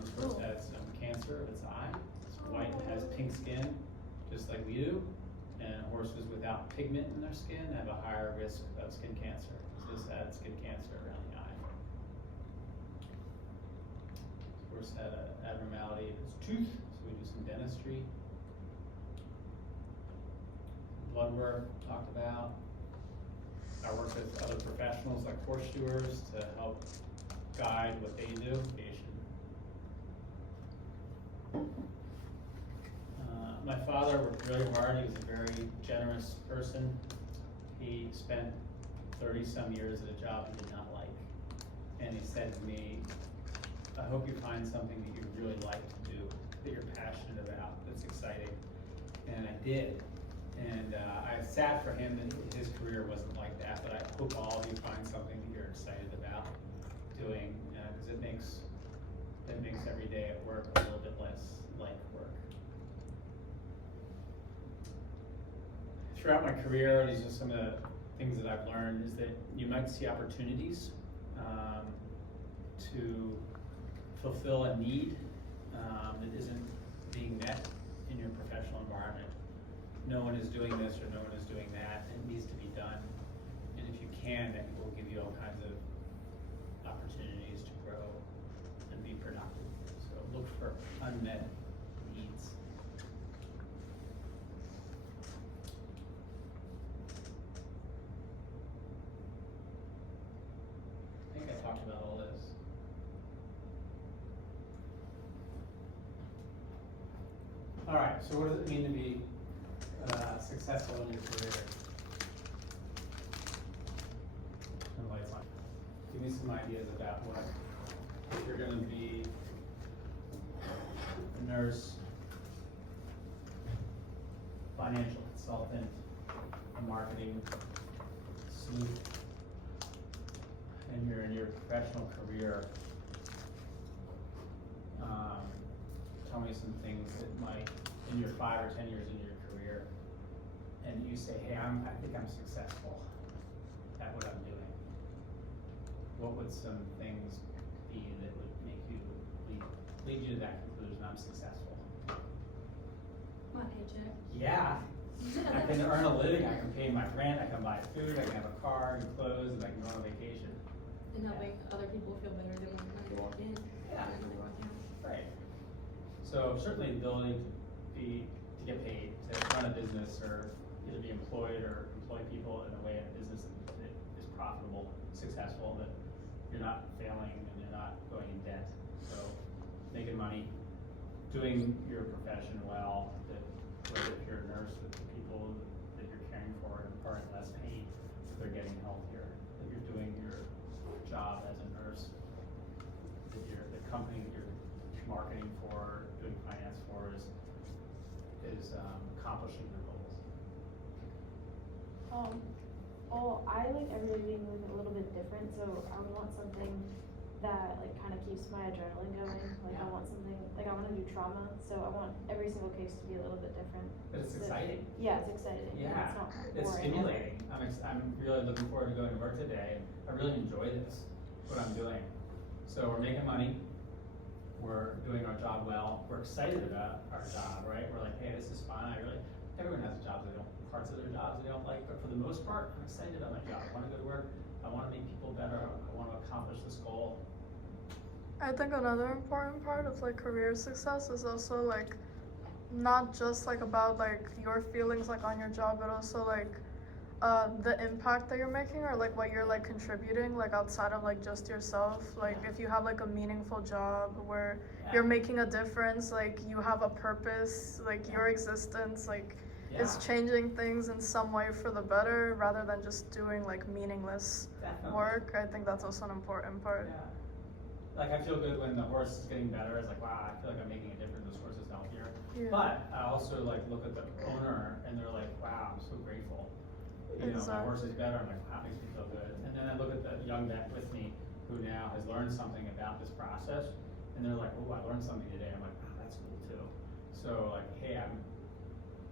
This horse has some cancer of its eye. It's white and has pink skin, just like we do. And horses without pigment in their skin have a higher risk of skin cancer. So this had skin cancer around the eye. This horse had an abnormality of its tooth, so we do some dentistry. Blood work, talked about. I work with other professionals like horseshoers to help guide what they do. My father worked really hard. He was a very generous person. He spent 30-some years at a job he did not like. And he said to me, I hope you find something that you really like to do, that you're passionate about, that's exciting. And I did. And I sat for him, and his career wasn't like that, but I hope all of you find something that you're excited about doing, because it makes every day at work a little bit less like work. Throughout my career, these are some of the things that I've learned, is that you might see opportunities to fulfill a need that isn't being met in your professional environment. No one is doing this or no one is doing that. It needs to be done. And if you can, that will give you all kinds of opportunities to grow and be productive. So look for unmet needs. I think I talked about all this. All right, so what does it mean to be successful in your career? Turn the lights on. Give me some ideas about what, if you're gonna be a nurse, financial consultant, a marketing sleuth, and you're in your professional career. Tell me some things that might, in your 5 or 10 years in your career, and you say, hey, I think I'm successful at what I'm doing. What would some things be that would make you lead you to that conclusion? I'm successful. My paycheck. Yeah. I can earn a living. I can pay my rent. I can buy food. I can have a car and clothes, and I can go on vacation. And helping other people feel better than when they walk in. Yeah. And when they walk out. Right. So certainly the ability to get paid, to run a business, or either be employed or employ people in a way in a business that is profitable, successful, that you're not failing and you're not going in debt. So making money, doing your profession well, that whether if you're a nurse, that the people that you're caring for are in less pain, that they're getting healthier, that you're doing your job as a nurse, that the company that you're marketing for, doing finance for is accomplishing your goals. Well, I like everything a little bit different, so I would want something that like kind of keeps my adrenaline going. Like I Yeah. want something, like I want to do trauma, so I want every single case to be a little bit different. But it's So- exciting. Yeah, it's exciting. and Yeah, It's not it's boring. stimulating. I'm really looking forward to going to work today. I really enjoy this, what I'm doing. So we're making money. We're doing our job well. We're excited about our job, right? We're like, hey, this is fun. Everyone has jobs parts of their jobs they don't like, but for the most part, I'm excited about my job. I want to go to work. I want to make people better. I want to accomplish this goal. I think another important part of like career success is also like not just like about like your feelings like on your job, but also like the impact that you're making or like what you're like contributing like outside of like just yourself. Like if you have like a meaningful job where you're making a difference, like you have a purpose, like your existence like is changing things in some way for the better rather than just doing like meaningless work. I think that's also an important part. Yeah. Like I feel good when the horse is getting better. It's like, wow, I feel like I'm making a difference. This horse is healthier. Yeah. But I also like look at the owner and they're like, wow, I'm so grateful. You know, my horse is better. I'm like, wow, that makes me feel good. And then I look at the young vet with me who now has learned something about this process, and they're like, oh, I learned something today. I'm like, wow, that's cool too. So like, hey,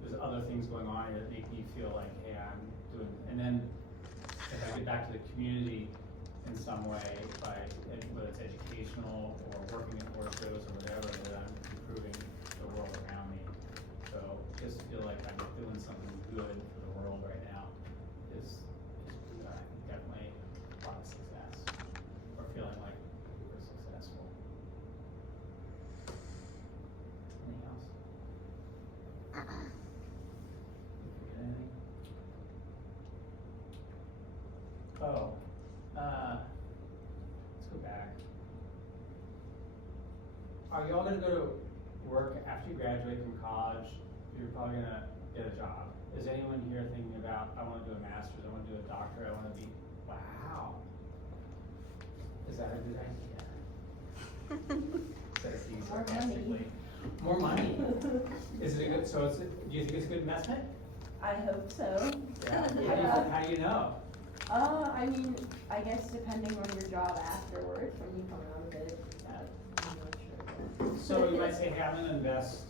there's other things going on here that make me feel like, hey, I'm doing. And then if I get back to the community in some way, whether it's educational or working at horse shows or whatever, that I'm improving the world around me. So just feel like I'm doing something good for the world right now is I think definitely a lot of success, or feeling like we're successful. Anything else? Did you forget anything? Oh, let's go back. Are you all gonna go to work after you graduate from college? You're probably gonna get a job. Is anyone here thinking about, I wanna do a master's, I wanna do a doctorate, I wanna be, wow. Is that a good idea? Says he sarcastically. More money. Is it a good, do you think it's a good investment? I hope so. Yeah. How do you know? I mean, I guess depending on your job afterwards, when you come out of it, I'm not sure. So you might say, hey, I'm gonna invest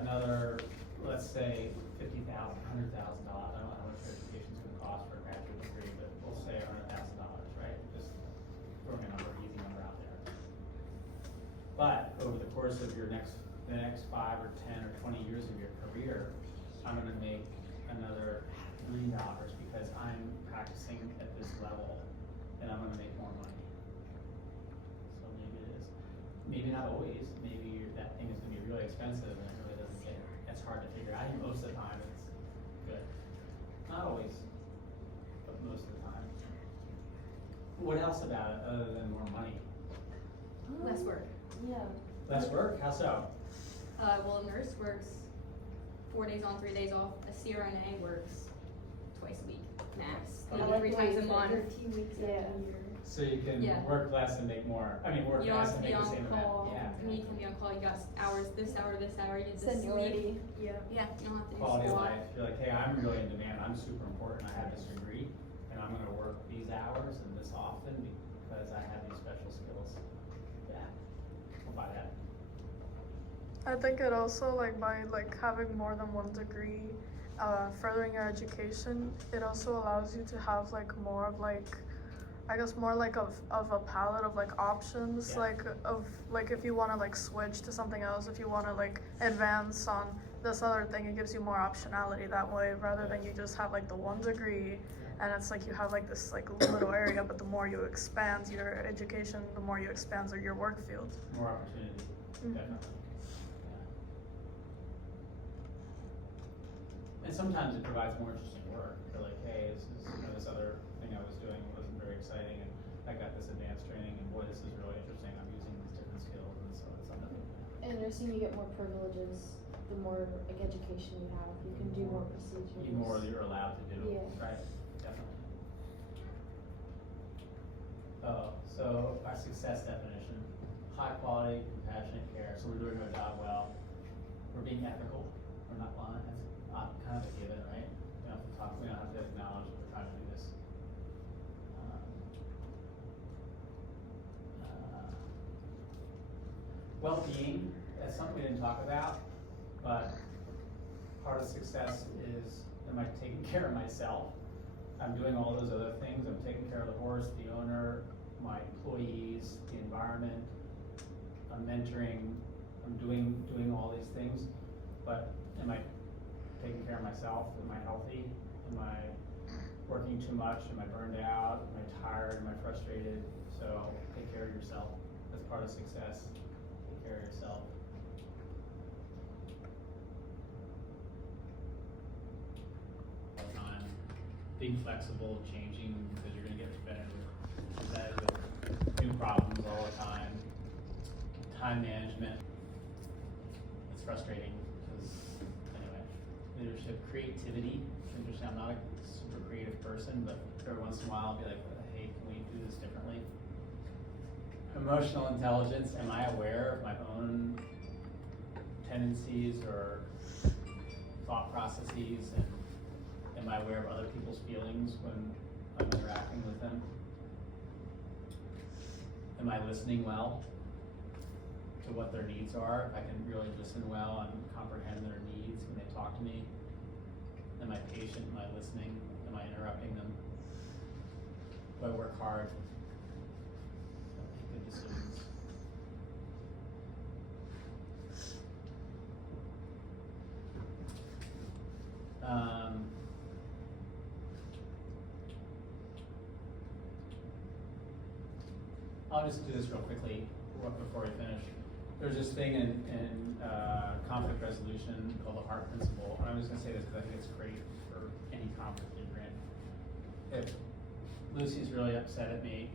another, let's say, $50,000, $100,000. I don't know how much education's gonna cost for a graduate degree, but we'll say $100,000, right? Just throwing a easy number out there. But over the course of the next 5 or 10 or 20 years of your career, I'm gonna make another $500,000 because I'm practicing at this level and I'm gonna make more money. So maybe it is. Maybe not always. Maybe that thing is gonna be really expensive and it really doesn't get, it's hard to figure out. I think most of the time it's good. Not always, but most of the time. What else about it other than more money? Less work. Yeah. Less work? How so? Well, a nurse works 4 days on, 3 days off. A CRNA works twice a week, max. I Maybe like 3 the times way a you month. said 13 weeks Yeah. every year. So you can Yeah. work less and make more. I mean, work You don't less have and to be make the on same amount. call. Yeah. You can be on call. You got hours, this hour, this hour. You get to Seniority. sleep. Yeah, you don't have to do Quality of squat. life. You're like, hey, I'm really in demand. I'm super important. I have this degree, and I'm going to work these hours and this often because I have these special skills. Yeah, I'll buy that. I think it also like by like having more than one degree, furthering your education, it also allows you to have like more of like, I guess more like of a palette of like options, Yeah. like of like if you want to like switch to something else, if you want to like advance on this other thing, it gives you more optionality that way rather than you just have like the one degree and it's like you have like this like little area, but the more you expand your education, the more you expand your work field. More opportunity, Mhm. definitely. Yeah. And sometimes it provides more interesting work. You're like, hey, this other thing I was doing wasn't very exciting, and I got this advanced training, and boy, this is really interesting. I'm using these different skills, and so it's something. in nursing, you get more privileges, the more like education you have, you can do more procedures. The more you're allowed to do, Yeah. right? Definitely. Oh, so our success definition, high quality, compassionate care, so we're doing our job well. We're being ethical, we're not lying, that's kind of a given, right? We don't have to talk, we don't have to acknowledge that we're trying to do this. Well-being, that's something we didn't talk about, but part of success is, am I taking care of myself? I'm doing all those other things, I'm taking care of the horse, the owner, my employees, the environment, I'm mentoring, I'm doing all these things, but am I taking care of myself? Am I healthy? Am I working too much? Am I burned out? Am I tired? Am I frustrated? So take care of yourself. That's part of success. Take care of yourself. All the time. Being flexible, changing, because you're gonna get repetitive. That with new problems all the time. Time management. It's frustrating because, anyway, leadership, creativity. It's interesting. I'm not a super creative person, but every once in a while I'll be like, hey, can we do this differently? Emotional intelligence. Am I aware of my own tendencies or thought processes, and am I aware of other people's feelings when I'm interacting with them? Am I listening well to what their needs are? If I can really listen well and comprehend their needs when they talk to me? Am I patient? Am I listening? Am I interrupting them? Do I work hard? Do I make good decisions? I'll just do this real quickly before we finish. There's this thing in conflict resolution called the HEART principle, and I'm just gonna say this because I think it's great for any conflict you're in. If Lucy's really upset at me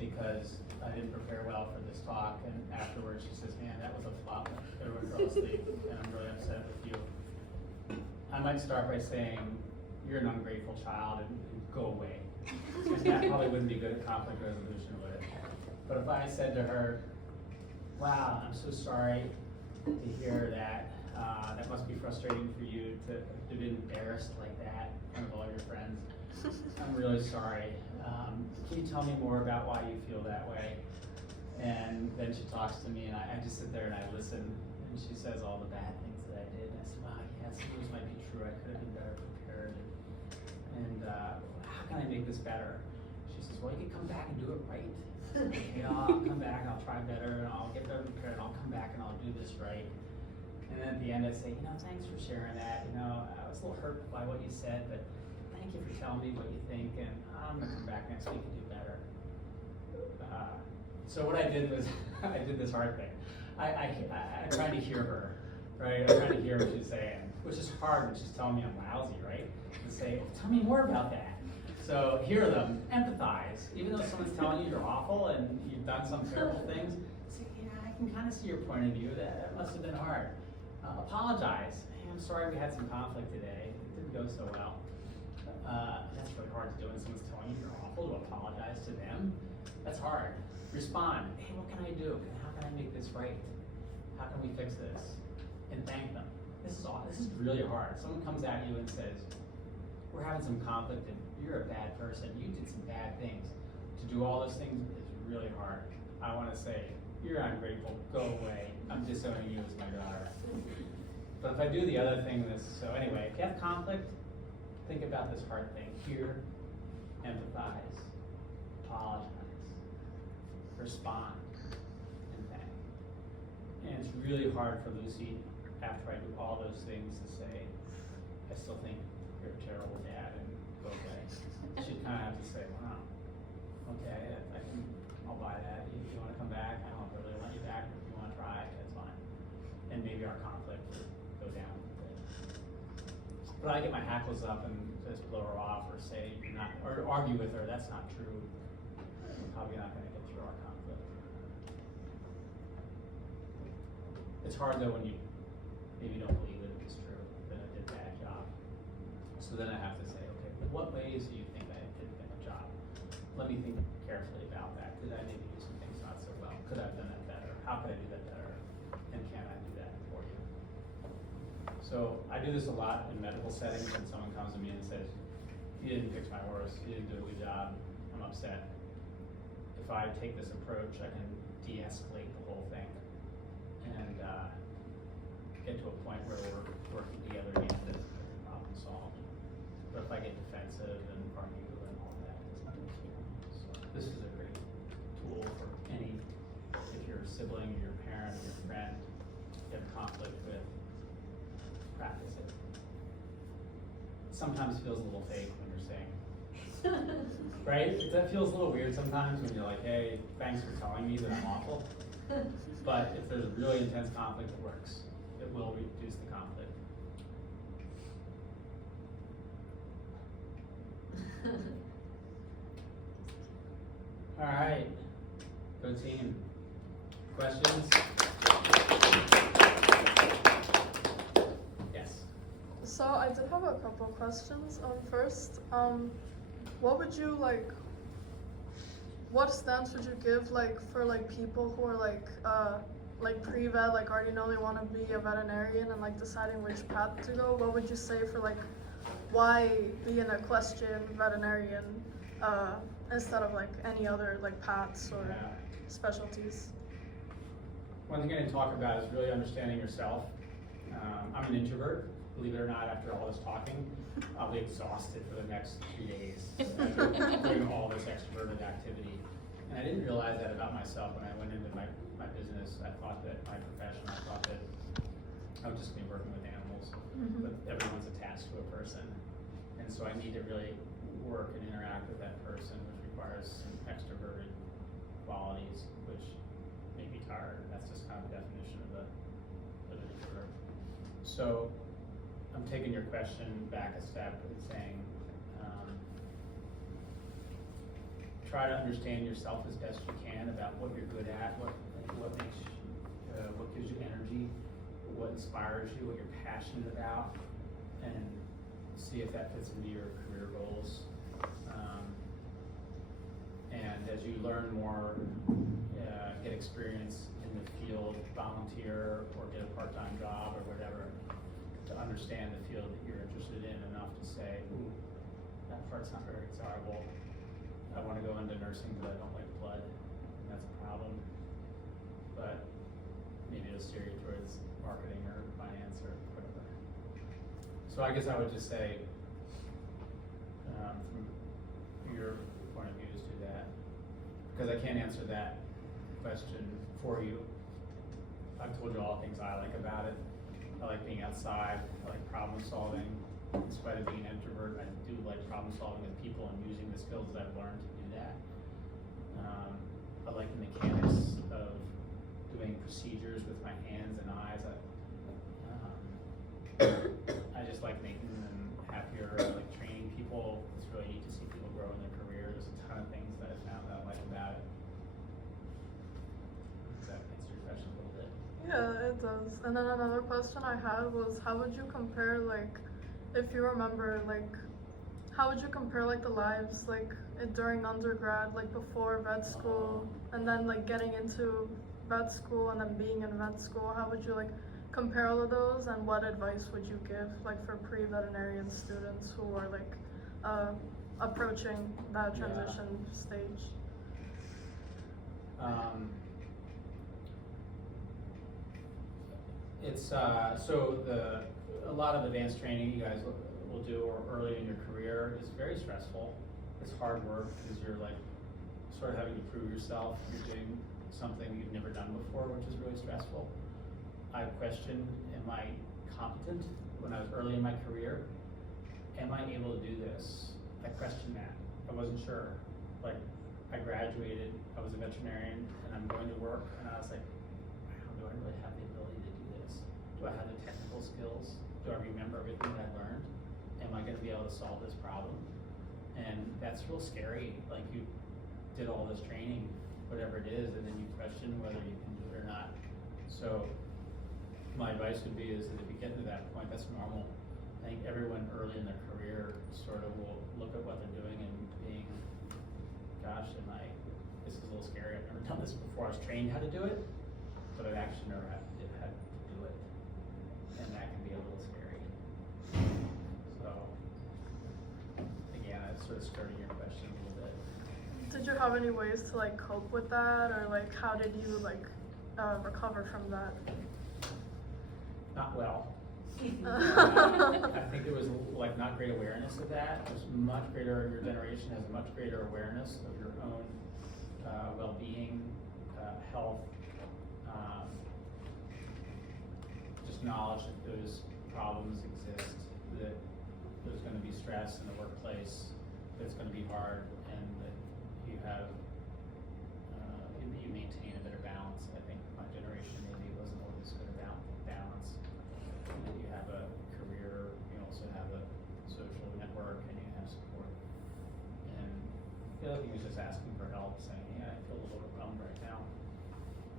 because I didn't prepare well for this talk, and afterwards she says, man, that was a flop, everyone fell asleep, and I'm really upset with you, I might start by saying, you're an ungrateful child, and go away. And that probably wouldn't be good at conflict resolution, would it? But if I said to her, wow, I'm so sorry to hear that. That must be frustrating for you to be embarrassed like that in front of all your friends. I'm really sorry. Can you tell me more about why you feel that way? And then she talks to me, and I just sit there and I listen, and she says all the bad things that I did. And I said, wow, yeah, some of those might be true. I could have been better prepared. And how can I make this better? She says, well, you can come back and do it right. Okay, I'll come back and I'll try better and I'll get better prepared and I'll come back and I'll do this right. And then at the end I say, thanks for sharing that. I was a little hurt by what you said, but thank you for telling me what you think, and I'm gonna come back next week and do better. So what I did was, I did this hard thing. I tried to hear her, right? I tried to hear what she's saying, which is hard when she's telling me I'm lousy, right? To say, tell me more about that. So hear them, empathize. Even though someone's telling you you're awful and you've done some terrible things, say, yeah, I can kind of see your point of view. That must have been hard. Apologize. Hey, I'm sorry we had some conflict today. It didn't go so well. That's really hard to do when someone's telling you you're awful, to apologize to them. That's hard. Respond. Hey, what can I do? How can I make this right? How can we fix this? And thank them. This is really hard. Someone comes at you and says, we're having some conflict and you're a bad person. You did some bad things. To do all those things is really hard. I want to say, you're ungrateful. Go away. I'm disowning you as my daughter. But if I do the other thing, so anyway, if you have conflict, think about this hard thing. Hear, empathize, apologize, respond, and thank. And it's really hard for Lucy, after I do all those things, to say, I still think you're a terrible dad, and go away. She'd kind of have to say, wow, okay, I'll buy that. If you want to come back, I don't really want you back, but if you want to try, that's fine. And maybe our conflict would go down a bit. But I get my hackles up and just blow her off, or say, you're not, or argue with her, that's not true. We're probably not going to get through our conflict. It's hard though when you maybe don't believe that it's true, that I did a bad job. So then I have to say, okay, what ways do you think I did a good job? Let me think carefully about that. Did I maybe do some things not so well? Could I have done that better? How could I do that better? And can I do that for you? So I do this a lot in medical settings when someone comes to me and says, you didn't fix my horse, you didn't do a good job, I'm upset. If I take this approach, I can de-escalate the whole thing and get to a point where we're working together again to get the problem solved. But if I get defensive and argue and all that, it's not good. So this is a great tool for any, if you're a sibling, or your parent, or your friend, you have conflict with, practice it. Sometimes it feels a little fake when you're saying, right? That feels a little weird sometimes when you're like, hey, thanks for telling me that I'm awful. But if there's a really intense conflict, it works. It will reduce the conflict. All right, go team. Questions? Yes. So I did have a couple questions. First, what would you like? What stance would you give for people who are like pre-vet, like already know they want to be a veterinarian and deciding which path to go? What would you say for why be an equestrian veterinarian instead of any other paths or specialties? One thing I didn't talk about is really understanding yourself. I'm an introvert, believe it or not. After all this talking, I'll be exhausted for the next 2 days doing all this extroverted activity. And I didn't realize that about myself when I went into my business. I thought that my profession, I thought that I would just be working with animals, but everyone's attached to a person. And so I need to really work and interact with that person, which requires some extroverted qualities, which make me tired. That's just kind of the definition of an introvert. So I'm taking your question back a step and saying, try to understand yourself as best you can about what you're good at, what makes, what gives you energy, what inspires you, what you're passionate about, and see if that fits into your career goals. And as you learn more, get experience in the field, volunteer or get a part-time job or whatever, to understand the field that you're interested in enough to say, ooh, that part's not very desirable. I want to go into nursing, but I don't like blood, and that's a problem. But maybe it'll steer you towards marketing or finance or whatever. So I guess I would just say, from your point of view, just do that. Because I can't answer that question for you. I've told you all the things I like about it. I like being outside, I like problem solving. In spite of being an introvert, I do like problem solving with people and using the skills that I've learned to do that. I like the mechanics of doing procedures with my hands and eyes. I just like making them happier. I like training people. It's really neat to see people grow in their career. There's a ton of things that I found that I like about it. Does that answer your question a little bit? Yeah, it does. And then another question I had was, how would you compare if you remember, how would you compare the lives during undergrad, before vet school, and then getting into vet school and then being in vet school? How would you compare all of those, and what advice would you give for pre-veterinarian students who are approaching that transition stage? It's so a lot of advanced training you guys will do or early in your career is very stressful. It's hard work because you're sort of having to prove yourself. You're doing something you've never done before, which is really stressful. I questioned, am I competent when I was early in my career? Am I able to do this? I questioned that. I wasn't sure. I graduated, I was a veterinarian, and I'm going to work, and I was like, wow, do I really have the ability to do this? Do I have the technical skills? Do I remember everything that I learned? Am I going to be able to solve this problem? And that's real scary. You did all this training, whatever it is, and then you question whether you can do it or not. So my advice would be is that if you get to that point, that's normal. I think everyone early in their career sort of will look at what they're doing and being, gosh, this is a little scary. I've never done this before. I was trained how to do it, but I've actually never had to do it. And that can be a little scary. So, again, that's sort of skirting your question a little bit. Did you have any ways to like cope with that, or like how did you like recover from that? Not well. I think there was like not great awareness of that. There's much greater, your generation has a much greater awareness of your own well-being, health, just knowledge that those problems exist, that there's going to be stress in the workplace, that it's going to be hard, and that you have, you maintain a better balance. I think my generation maybe wasn't always good about balance. And that you have a career, you also have a social network, and you have support. And the other thing was just asking for help, saying, yeah, I feel a little overwhelmed right now.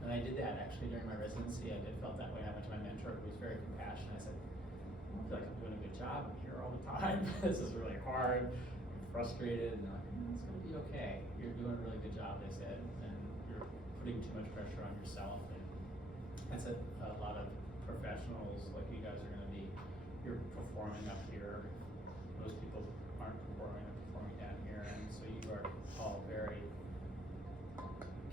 And I did that actually during my residency. I did felt that way. I went to my mentor who was very compassionate. I said, I don't feel like I'm doing a good job. I'm here all the time. This is really hard. I'm frustrated. And they're like, it's going to be okay. You're doing a really good job, they said. And you're putting too much pressure on yourself. And I said, a lot of professionals like you guys are going to be, you're performing up here. Most people aren't performing down here. And so you are all very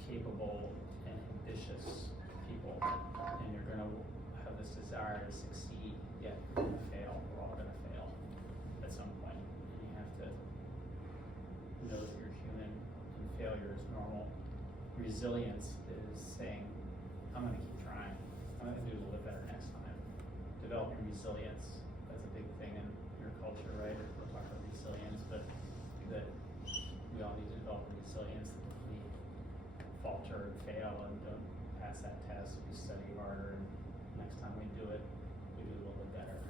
capable and ambitious people, and you're going to have this desire to succeed, yet you're going to fail. We're all going to fail at some point. And you have to know that you're human and failure is normal. Resilience is saying, I'm going to keep trying. I'm going to do a little bit better next time. Developing resilience, that's a big thing in your culture, right? We're talking about resilience, but that we all need to develop resilience. We falter and fail and don't pass that test. We study harder, and next time we do it, we do a little bit better.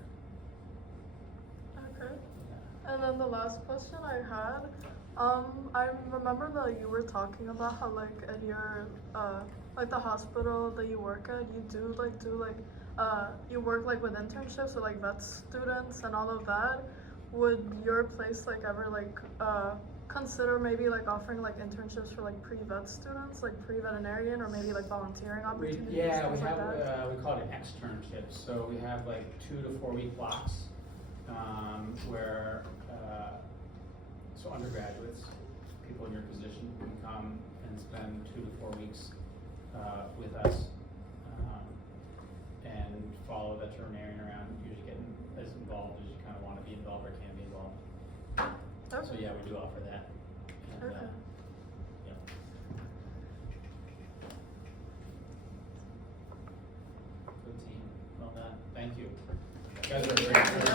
Okay. Yeah. And then the last question I had, I remember that you were talking about how like at your like the hospital that you work at, you do you work like with internships with like vet students and all of that. Would your place like ever like consider maybe like offering like internships for like pre-vet students, like pre-veterinarian, or maybe like volunteering opportunities? We have like that? we call it externships. So we have like 2 to 4 week blocks where so undergraduates, people in your position, can come and spend 2 to 4 weeks with us and follow a veterinarian around, usually getting as involved as you kind of want to be involved or can be involved. Okay. So yeah, we do offer that. And, Okay. yeah. Good team. Well done. Thank you. You guys are great.